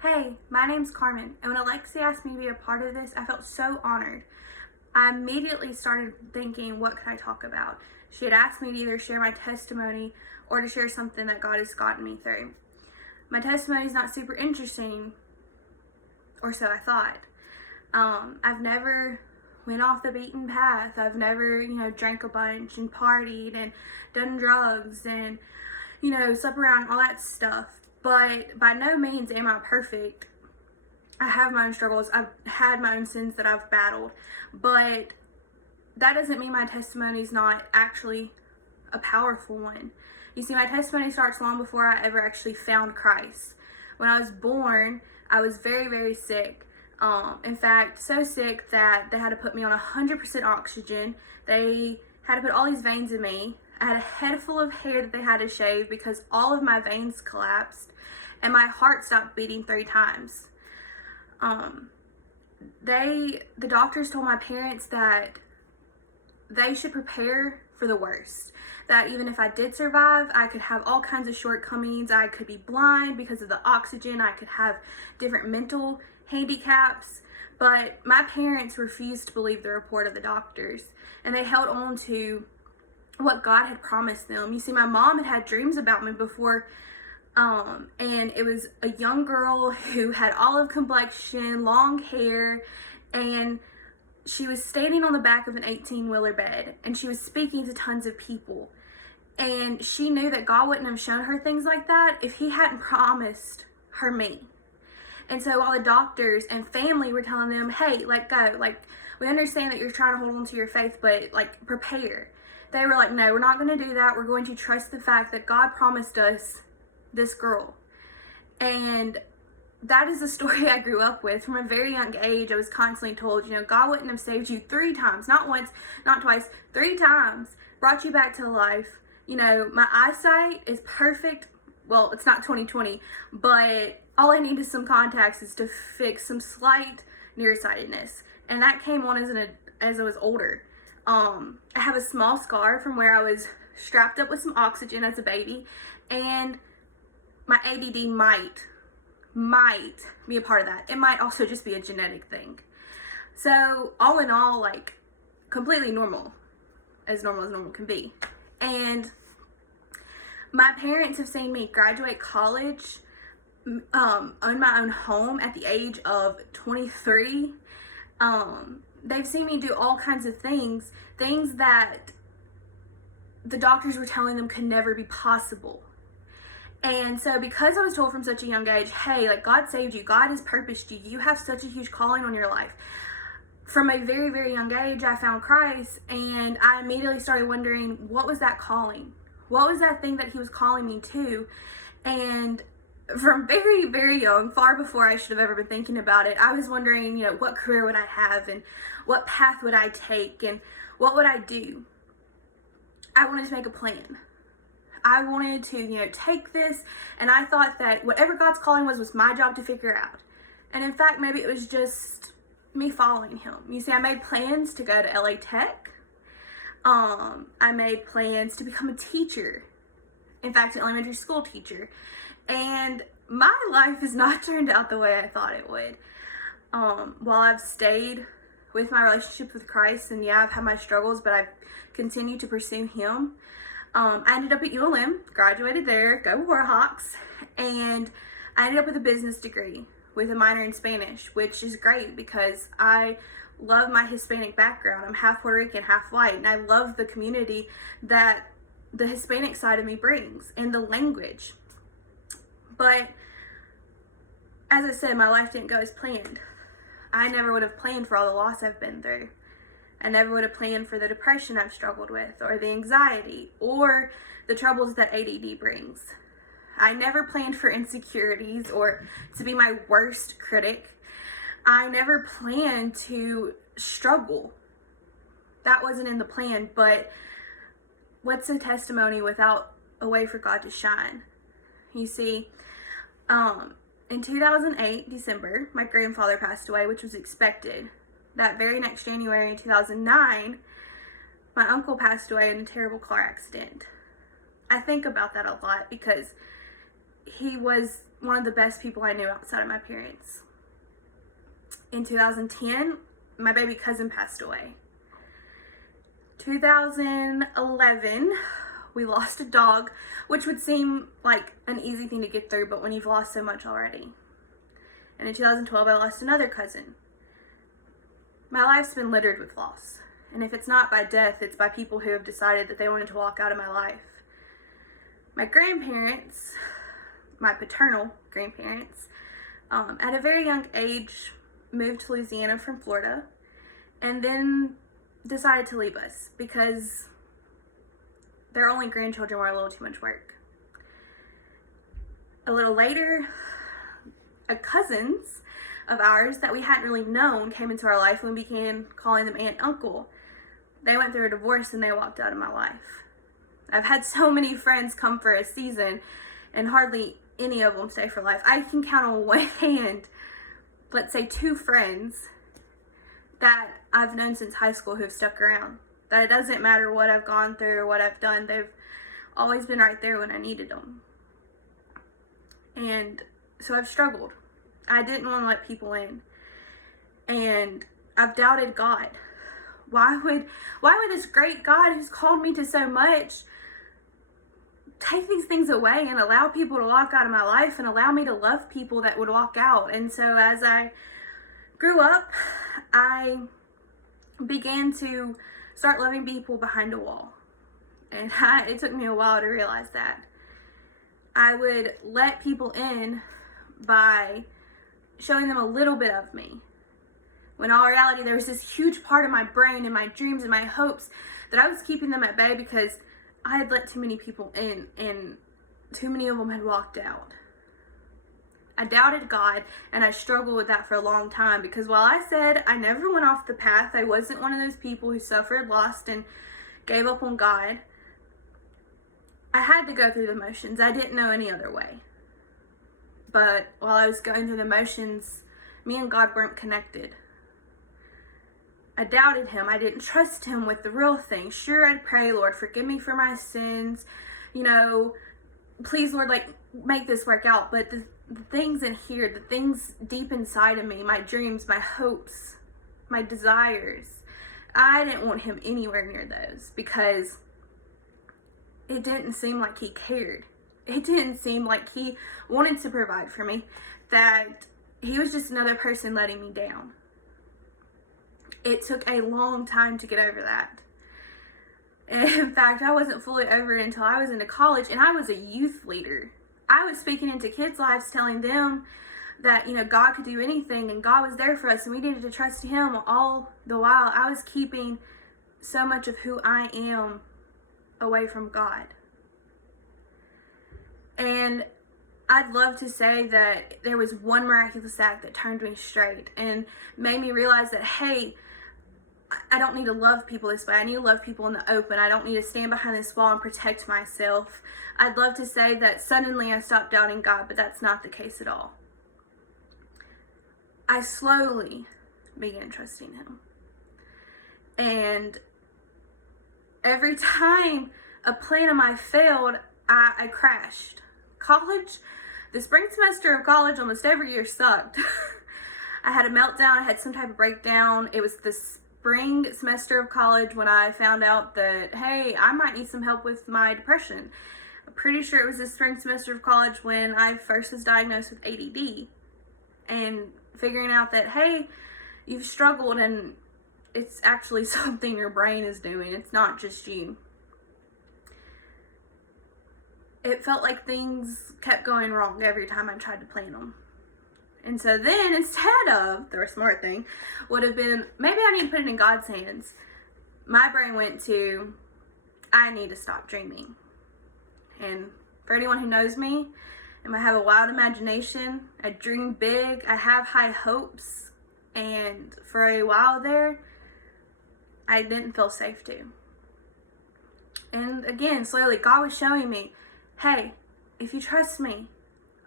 Hey, my name's Carmen, and when Alexi asked me to be a part of this, I felt so honored. I immediately started thinking, what could I talk about? She had asked me to either share my testimony or to share something that God has gotten me through. My testimony is not super interesting, or so I thought. I've never went off the beaten path. I've never, drank a bunch and partied and done drugs and, slept around, all that stuff. But by no means am I perfect. I have my own struggles. I've had my own sins that I've battled. But that doesn't mean my testimony is not actually a powerful one. You see, my testimony starts long before I ever actually found Christ. When I was born, I was very, very sick. In fact, so sick that they had to put me on 100% oxygen. They had to put all these veins in me. I had a head full of hair that they had to shave because all of my veins collapsed and my heart stopped beating 3 times. The doctors told my parents that they should prepare for the worst. That even if I did survive, I could have all kinds of shortcomings. I could be blind because of the oxygen. I could have different mental handicaps. But my parents refused to believe the report of the doctors, and they held on to what God had promised them. You see, my mom had dreams about me before, and it was a young girl who had olive complexion, long hair, and she was standing on the back of an 18-wheeler bed, and she was speaking to tons of people. And she knew that God wouldn't have shown her things like that if he hadn't promised her me. And so while the doctors and family were telling them, hey, let go, we understand that you're trying to hold on to your faith, but prepare. They were like, no, we're not going to do that. We're going to trust the fact that God promised us this girl. And that is the story I grew up with. From a very young age, I was constantly told, God wouldn't have saved you 3 times, not once, not twice, 3 times, brought you back to life. My eyesight is perfect. Well, it's not 20/20, but all I need is some contacts is to fix some slight nearsightedness. And that came on as I was older. I have a small scar from where I was strapped up with some oxygen as a baby, and my ADD might be a part of that. It might also just be a genetic thing. So all in all, completely normal as normal can be. And my parents have seen me graduate college, own my own home at the age of 23. They've seen me do all kinds of things that the doctors were telling them could never be possible. And so because I was told from such a young age, hey, God saved you, God has purposed you, you have such a huge calling on your life. From a very, very young age, I found Christ, and I immediately started wondering, what was that calling? What was that thing that he was calling me to? And from very, very young, far before I should have ever been thinking about it, I was wondering, what career would I have, and what path would I take, and what would I do? I wanted to make a plan. I wanted to, take this, and I thought that whatever God's calling was my job to figure out. And in fact, maybe it was just me following him. You see, I made plans to go to LA Tech. I made plans to become a teacher. In fact, an elementary school teacher. And my life has not turned out the way I thought it would. While I've stayed with my relationship with Christ, and I've had my struggles, but I've continued to pursue him. I ended up at ULM, graduated there, go Warhawks, and I ended up with a business degree with a minor in Spanish, which is great because I love my Hispanic background. I'm half Puerto Rican, half white, and I love the community that the Hispanic side of me brings and the language. But as I said, my life didn't go as planned. I never would have planned for all the loss I've been through. I never would have planned for the depression I've struggled with, or the anxiety, or the troubles that ADD brings. I never planned for insecurities or to be my worst critic. I never planned to struggle. That wasn't in the plan, but what's a testimony without a way for God to shine? You see, in 2008, December, my grandfather passed away, which was expected. That very next January in 2009, my uncle passed away in a terrible car accident. I think about that a lot because he was one of the best people I knew outside of my parents. In 2010, my baby cousin passed away. 2011, we lost a dog, which would seem like an easy thing to get through, but when you've lost so much already. And in 2012, I lost another cousin. My life's been littered with loss. And if it's not by death, it's by people who have decided that they wanted to walk out of my life. My grandparents, my paternal grandparents, at a very young age, moved to Louisiana from Florida, and then decided to leave us because their only grandchildren were a little too much work. A little later, a cousins of ours that we hadn't really known came into our life and we began calling them aunt and uncle. They went through a divorce and they walked out of my life. I've had so many friends come for a season and hardly any of them stay for life. I can count on one hand, let's say 2 friends that I've known since high school who have stuck around. That it doesn't matter what I've gone through or what I've done, they've always been right there when I needed them. And so I've struggled. I didn't want to let people in. And I've doubted God. Why would this great God who's called me to so much take these things away and allow people to walk out of my life and allow me to love people that would walk out? And so as I grew up, I began to start loving people behind a wall. And it took me a while to realize that. I would let people in by showing them a little bit of me, when in all reality there was this huge part of my brain and my dreams and my hopes that I was keeping them at bay because I had let too many people in and too many of them had walked out. I doubted God, and I struggled with that for a long time because while I said I never went off the path, I wasn't one of those people who suffered, lost, and gave up on God, I had to go through the motions. I didn't know any other way. But while I was going through the motions, me and God weren't connected. I doubted Him. I didn't trust Him with the real thing. Sure, I'd pray, Lord, forgive me for my sins. Please, Lord, make this work out. But the things in here, the things deep inside of me, my dreams, my hopes, my desires, I didn't want Him anywhere near those because it didn't seem like He cared. It didn't seem like He wanted to provide for me, that He was just another person letting me down. It took a long time to get over that. And in fact, I wasn't fully over it until I was into college, and I was a youth leader. I was speaking into kids' lives, telling them that, God could do anything, and God was there for us, and we needed to trust Him. All the while, I was keeping so much of who I am away from God. And I'd love to say that there was one miraculous act that turned me straight and made me realize that, hey, I don't need to love people this way. I need to love people in the open. I don't need to stand behind this wall and protect myself. I'd love to say that suddenly I stopped doubting God, but that's not the case at all. I slowly began trusting Him. And every time a plan of mine failed, I crashed. The spring semester of college almost every year sucked. I had a meltdown. I had some type of breakdown. It was the spring semester of college when I found out that, hey, I might need some help with my depression. I'm pretty sure it was the spring semester of college when I first was diagnosed with ADD. And figuring out that, hey, you've struggled and it's actually something your brain is doing. It's not just you. It felt like things kept going wrong every time I tried to plan them. And so then, instead of, the smart thing would have been, maybe I need to put it in God's hands, my brain went to, I need to stop dreaming. And for anyone who knows me, I have a wild imagination, I dream big, I have high hopes, and for a while there, I didn't feel safe to. And again, slowly, God was showing me, hey, if you trust me,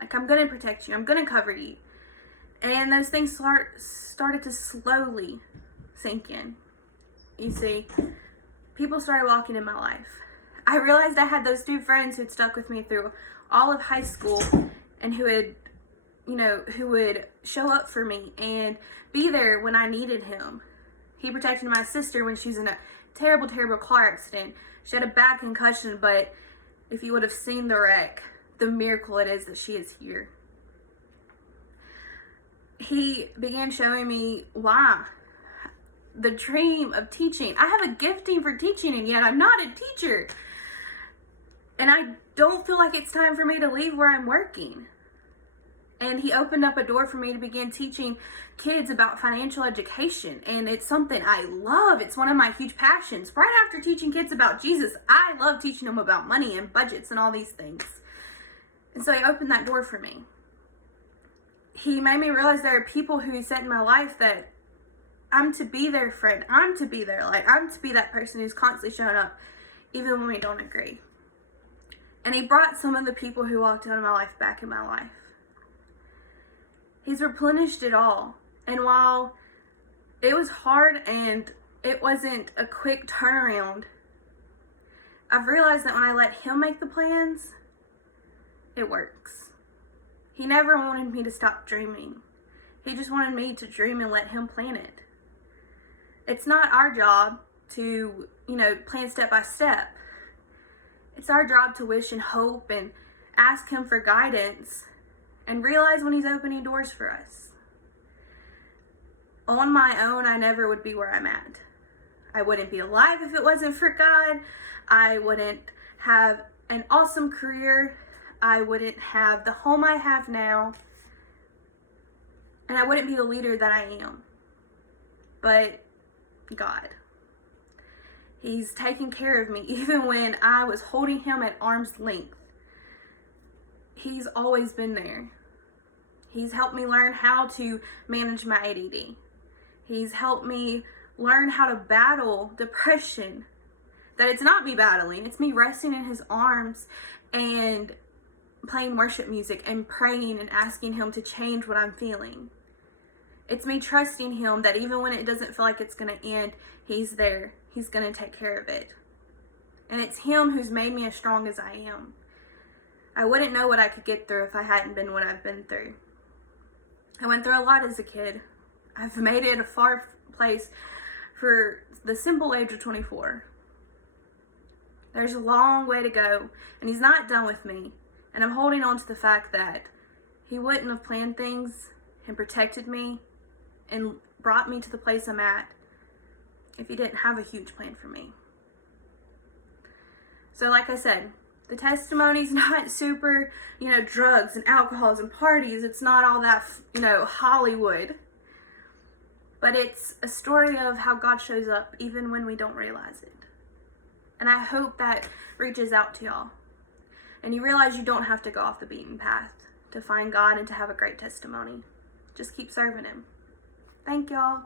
I'm going to protect you. I'm going to cover you. And those things started to slowly sink in. You see, people started walking in my life. I realized I had those 2 friends who'd stuck with me through all of high school, and who would show up for me and be there when I needed him. He protected my sister when she was in a terrible, terrible car accident. She had a bad concussion, but if you would have seen the wreck, the miracle it is that she is here. He began showing me why. The dream of teaching. I have a gifting for teaching, and yet I'm not a teacher. And I don't feel like it's time for me to leave where I'm working. And he opened up a door for me to begin teaching kids about financial education. And it's something I love. It's one of my huge passions. Right after teaching kids about Jesus, I love teaching them about money and budgets and all these things. And so he opened that door for me. He made me realize there are people who he set in my life that I'm to be their friend. I'm to be their light. I'm to be that person who's constantly showing up, even when we don't agree. And he brought some of the people who walked out of my life back in my life. He's replenished it all. And while it was hard and it wasn't a quick turnaround, I've realized that when I let him make the plans, it works. He never wanted me to stop dreaming. He just wanted me to dream and let him plan it. It's not our job to, plan step by step. It's our job to wish and hope and ask him for guidance and realize when he's opening doors for us. On my own, I never would be where I'm at. I wouldn't be alive if it wasn't for God. I wouldn't have an awesome career. I wouldn't have the home I have now. And I wouldn't be the leader that I am. But God. He's taken care of me even when I was holding him at arm's length. He's always been there. He's helped me learn how to manage my ADD. He's helped me learn how to battle depression. That it's not me battling, it's me resting in his arms and playing worship music and praying and asking him to change what I'm feeling. It's me trusting him that even when it doesn't feel like it's going to end, he's there. He's going to take care of it. And it's him who's made me as strong as I am. I wouldn't know what I could get through if I hadn't been what I've been through. I went through a lot as a kid. I've made it a far place for the simple age of 24. There's a long way to go, and he's not done with me. And I'm holding on to the fact that he wouldn't have planned things and protected me and brought me to the place I'm at if he didn't have a huge plan for me. So like I said, the testimony's not super, drugs and alcohols and parties. It's not all that, Hollywood. But it's a story of how God shows up even when we don't realize it. And I hope that reaches out to y'all. And you realize you don't have to go off the beaten path to find God and to have a great testimony. Just keep serving him. Thank y'all.